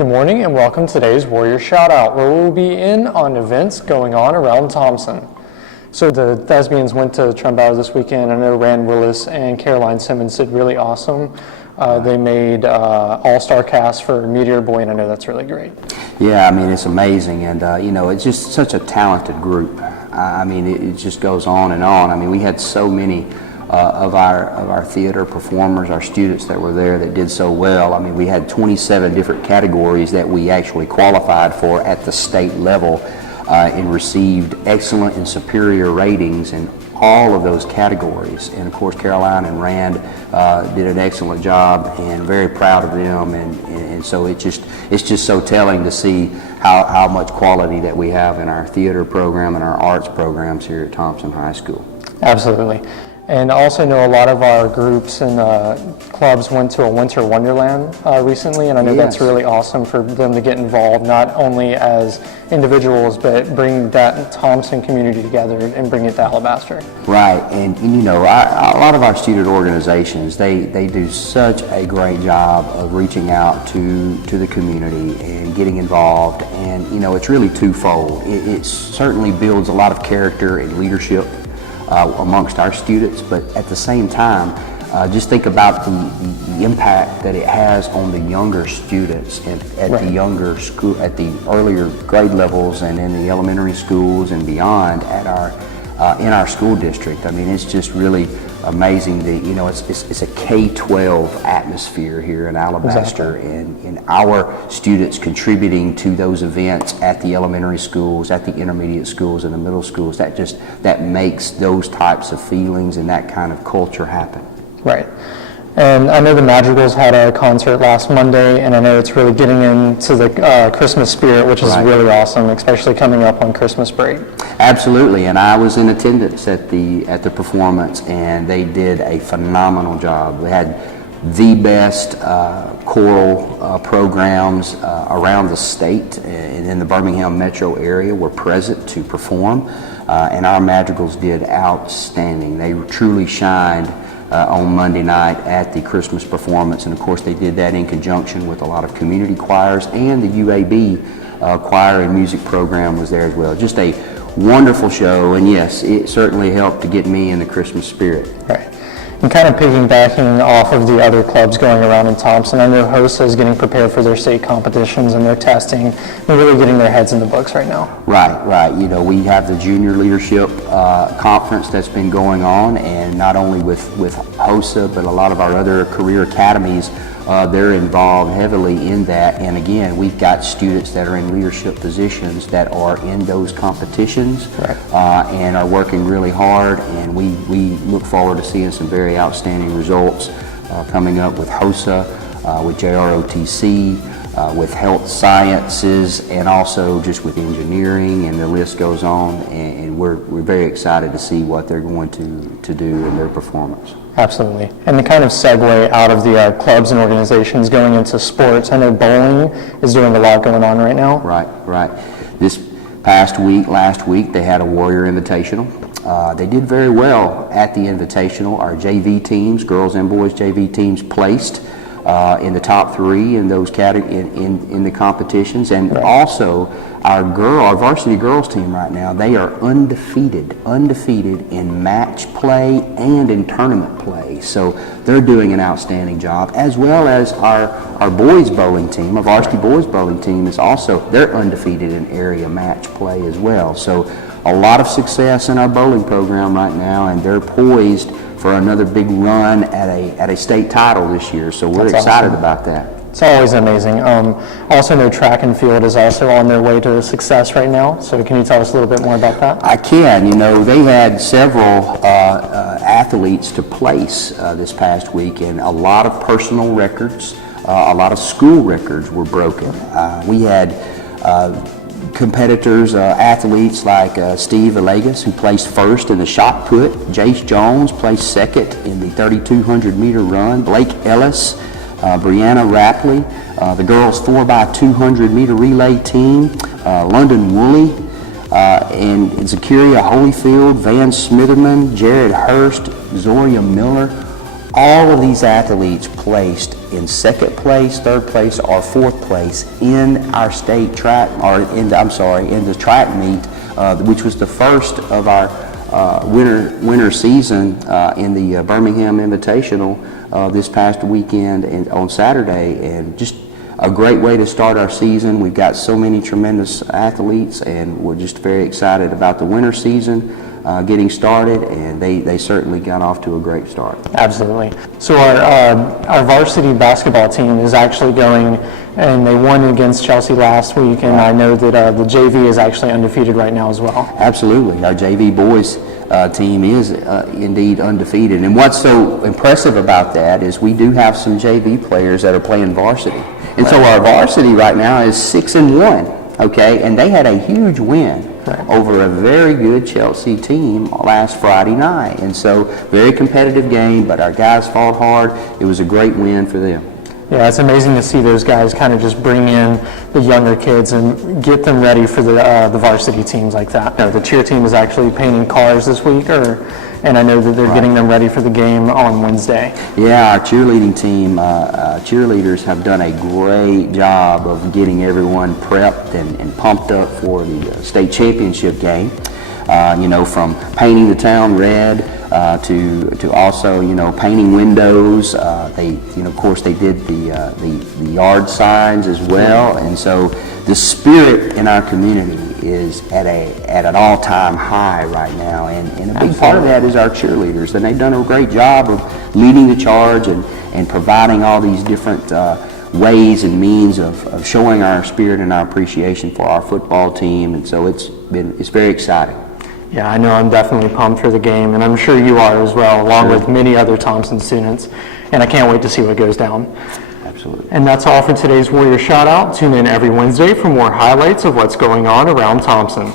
Good morning and welcome to today's Warrior Shoutout, where we'll be in on events going on around Thompson. So the Thespians went to Trumbow this weekend. I know Rand Willis and Caroline Simmons did really awesome. They made all-star cast for Meteor Boy, and I know that's really great. Yeah, I mean, it's amazing, and it's just such a talented group. I mean, it just goes on and on. I mean, we had so many of our theater performers, our students that were there that did so well. I mean, we had 27 different categories that we actually qualified for at the state level and received excellent and superior ratings in all of those categories. And of course, Caroline and Rand did an excellent job, and very proud of them. And so it's just so telling to see how much quality that we have in our theater program and our arts programs here at Thompson High School. Absolutely. And I also know a lot of our groups and clubs went to a Winter Wonderland recently, and I know that's really awesome for them to get involved, not only as individuals, but bring that Thompson community together and bring it to Alabaster. Right, and you know, a lot of our student organizations, they do such a great job of reaching out to the community and getting involved, and you know, it's really twofold. It certainly builds a lot of character and leadership amongst our students, but at the same time, just think about the impact that it has on the younger students and at the younger school, at the earlier grade levels, and in the elementary schools and beyond at in our school district. I mean, it's just really amazing that, you know, it's a K-12 atmosphere here in Alabaster, and our students contributing to those events at the elementary schools, at the intermediate schools, and the middle schools. That makes those types of feelings and that kind of culture happen. Right. And I know the Madrigals had a concert last Monday, and I know it's really getting into the Christmas spirit, which is really awesome, especially coming up on Christmas break. Absolutely, and I was in attendance at the performance, and they did a phenomenal job. We had the best choral programs around the state, and in the Birmingham metro area were present to perform, and our Madrigals did outstanding. They truly shined on Monday night at the Christmas performance, and of course they did that in conjunction with a lot of community choirs, and the UAB choir and music program was there as well. Just a wonderful show, and yes, it certainly helped to get me in the Christmas spirit. Right. And kind of piggybacking off of the other clubs going around in Thompson, I know HOSA is getting prepared for their state competitions and their testing, and really getting their heads in the books right now. Right. You know, we have the junior leadership conference that's been going on, and not only with HOSA, but a lot of our other career academies, they're involved heavily in that. And again, we've got students that are in leadership positions that are in those competitions, and are working really hard, and we look forward to seeing some very outstanding results coming up with HOSA, with JROTC, with health sciences, and also just with engineering, and the list goes on, and we're very excited to see what they're going to do in their performance. Absolutely. And to kind of segue out of the clubs and organizations going into sports, I know bowling is doing a lot going on right now. Right. This last week, they had a Warrior Invitational. They did very well at the Invitational. Our JV teams, girls and boys JV teams, placed in the top 3 in those in the competitions, and also our varsity girls team right now, they are undefeated in match play and in tournament play. So they're doing an outstanding job, as well as our boys bowling team, our varsity boys bowling team is also, they're undefeated in area match play as well. So a lot of success in our bowling program right now, and they're poised for another big run at a state title this year. So we're excited about that. It's always amazing. Also know track and field is also on their way to success right now. So can you tell us a little bit more about that? I can. You know, they had several athletes to place this past week, and a lot of personal records, a lot of school records were broken. We had competitors, athletes like Steve Allegas, who placed first in the shot put. Jace Jones placed second in the 3,200 meter run. Blake Ellis, Brianna Rapley, the girls 4x200 meter relay team, London Woolley, and Zakiria Holyfield, Van Smitherman, Jared Hurst, Zoria Miller, all of these athletes placed in second place, third place, or fourth place in our state track, or in the track meet, which was the first of our winter season in the Birmingham Invitational this past weekend and on Saturday, and just a great way to start our season. We've got so many tremendous athletes, and we're just very excited about the winter season getting started, and they certainly got off to a great start. Absolutely. So our varsity basketball team is actually going, and they won against Chelsea last week, and I know that the JV is actually undefeated right now as well. Absolutely. Our JV boys team is indeed undefeated, and what's so impressive about that is we do have some JV players that are playing varsity, and so our varsity right now is 6-1, okay, and they had a huge win over a very good Chelsea team last Friday night, and so very competitive game, but our guys fought hard. It was a great win for them. Yeah, it's amazing to see those guys kind of just bring in the younger kids and get them ready for the varsity teams like that. You know, the cheer team is actually painting cars this week, and I know that they're getting them ready for the game on Wednesday. Yeah, our cheerleading team, cheerleaders have done a great job of getting everyone prepped and pumped up for the state championship game. From painting the town red to also, painting windows. Of course, they did the yard signs as well, and so the spirit in our community is at an all-time high right now, and a big part of that is our cheerleaders, and they've done a great job of leading the charge and providing all these different ways and means of showing our spirit and our appreciation for our football team, and so it's very exciting. Yeah, I know I'm definitely pumped for the game, and I'm sure you are as well, along with many other Thompson students, and I can't wait to see what goes down. Absolutely. And that's all for today's Warrior Shoutout. Tune in every Wednesday for more highlights of what's going on around Thompson.